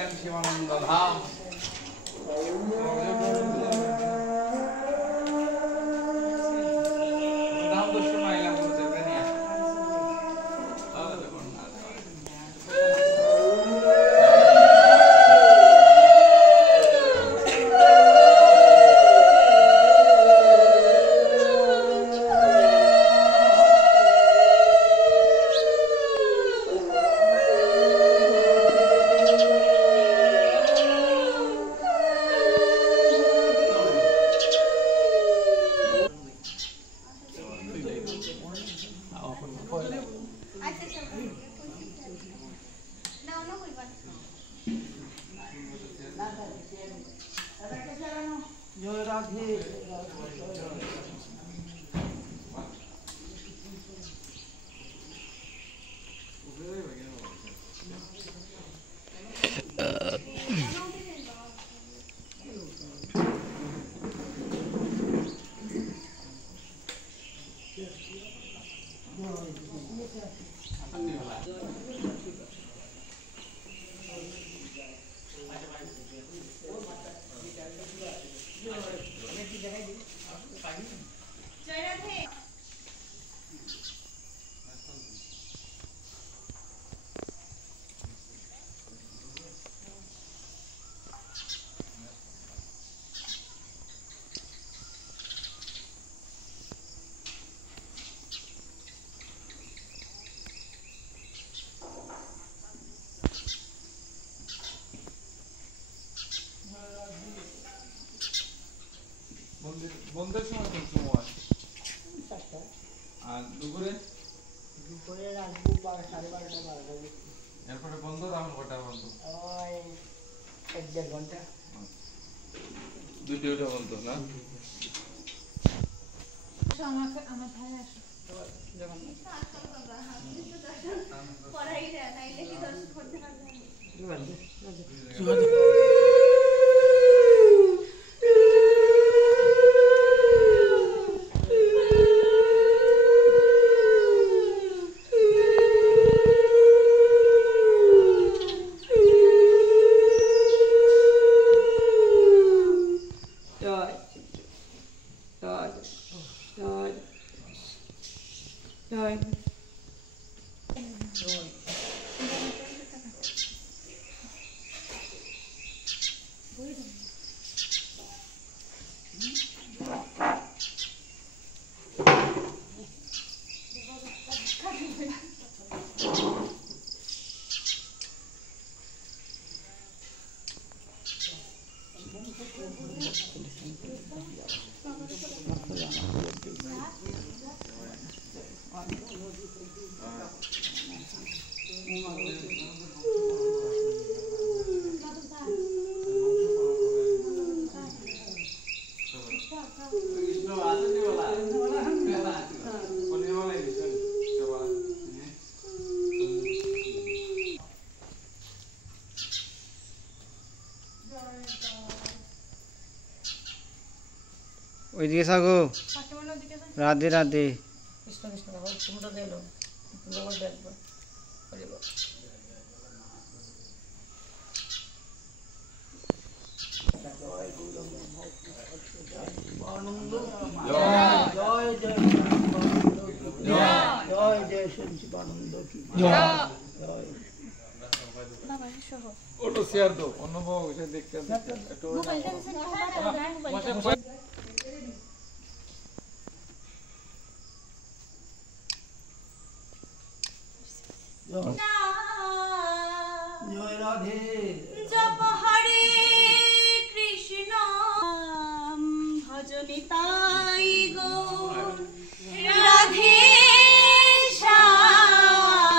আসছেন শিবানন্দ ধাম। ধাম দর্শন আইলাম ওদেরকে নিয়ে। জয় রাধে। বন্ধের সময় কোন সময়? আর দুপুরে আসবো 12:30 এরপরে বন্ধ, তখন কটা বন্ধ? ওই 1-1.5 ঘন্টা। দুইটা বন্ধ না? আমার ভাই আসো ওইদিকে থাকো। রাধে রাধে। কৃষ্ণ কৃষ্ণ তোমরা দিল জগৎ দেখবো আনন্দ। জয় জয় জয় জয় জয় সঞ্জীবানন্দ কি জয়। ওটো শেয়ার দাও, অন্য বাবু এসে দেখতে একটু জয় রাধে। জপ হরে কৃষ্ণ ভজনি তাই গো রাধে শ্যাম।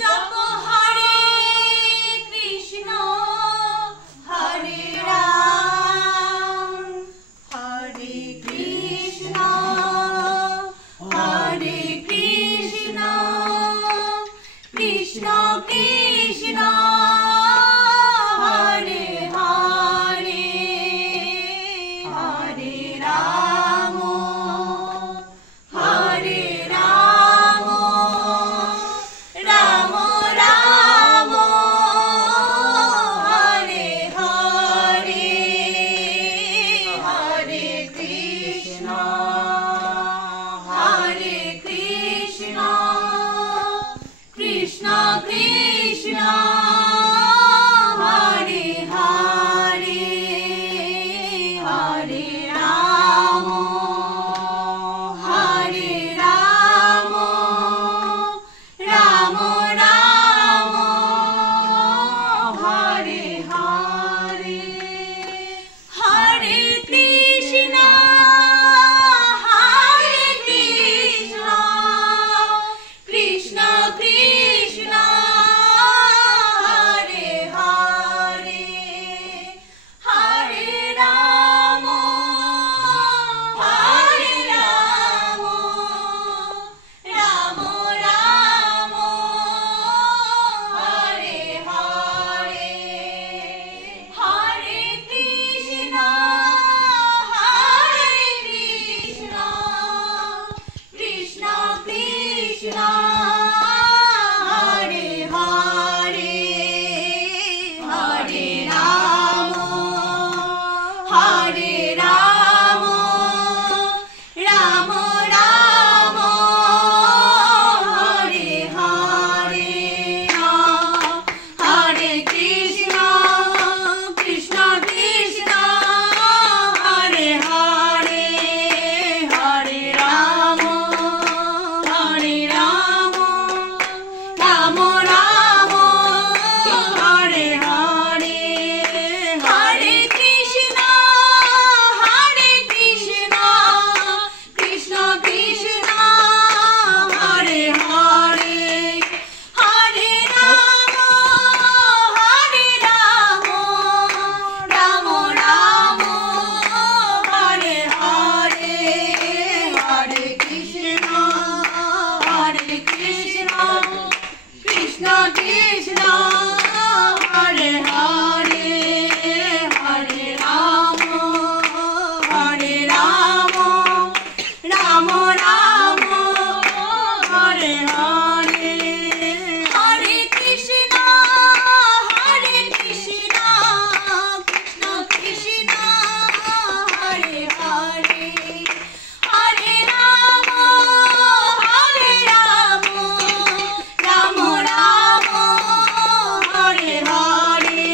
জপ হরে কৃষ্ণ হরে রাম হরে কৃষ্ণ হরে কৃষ্ণ কৃষ্ণ কৃষ্ণ হরে হরে হরে রাম হরে রাম রাম রাম কৃষ্ণ কৃষ্ণ হরে হরে হরে রাম রাম রাম হরে হরে হরে কৃষ্ণ কৃষ্ণ কৃষ্ণ হরে হরে হরে রাম রাম রাম হরে হরে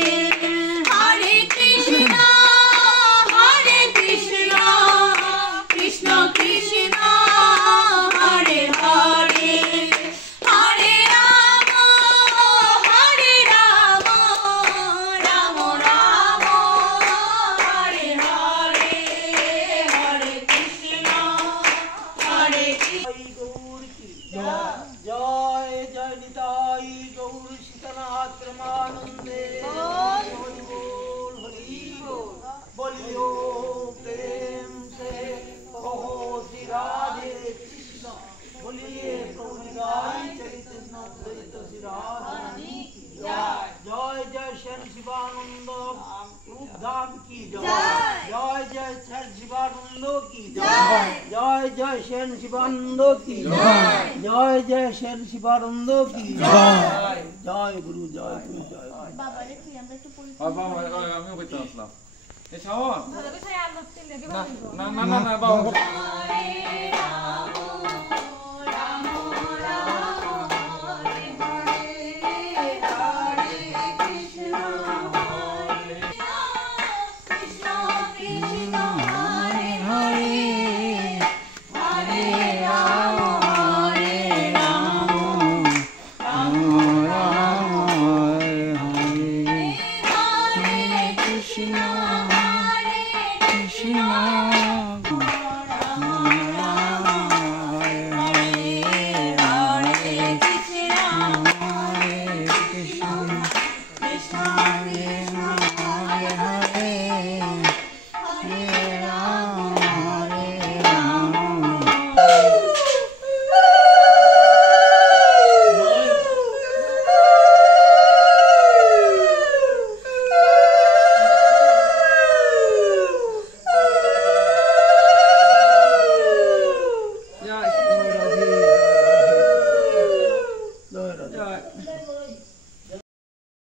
হরে কৃষ্ণ কৃষ্ণ কৃষ্ণ হরে হরে হরে রাম রাম রাম হরে হরে হরে কৃষ্ণ জয় গৌর কি জয় জয় নিতাই গৌর সীতানাথ প্রেমানন্দে হরি बोल हरि बोल बोलियो प्रेम से कहो श्री राधे कृष्ण बोलिए प्रभु निताई चैतन्य अद्वैत श्री राधे जय जय श्री शिवानंद रूप धाम की जय जय जय श्री शिवानंद की जय जय जय श्री शिवानंद की जय जय श्री शिवानंद की जय गुरु जय गुरु जय বাবা দেখি আমরা একটু পরিচয় বাবা আমিও কইতে আসলাম এই শাওন ভালো বিষয় আলো তেলে না না না না বাবা হরে রাম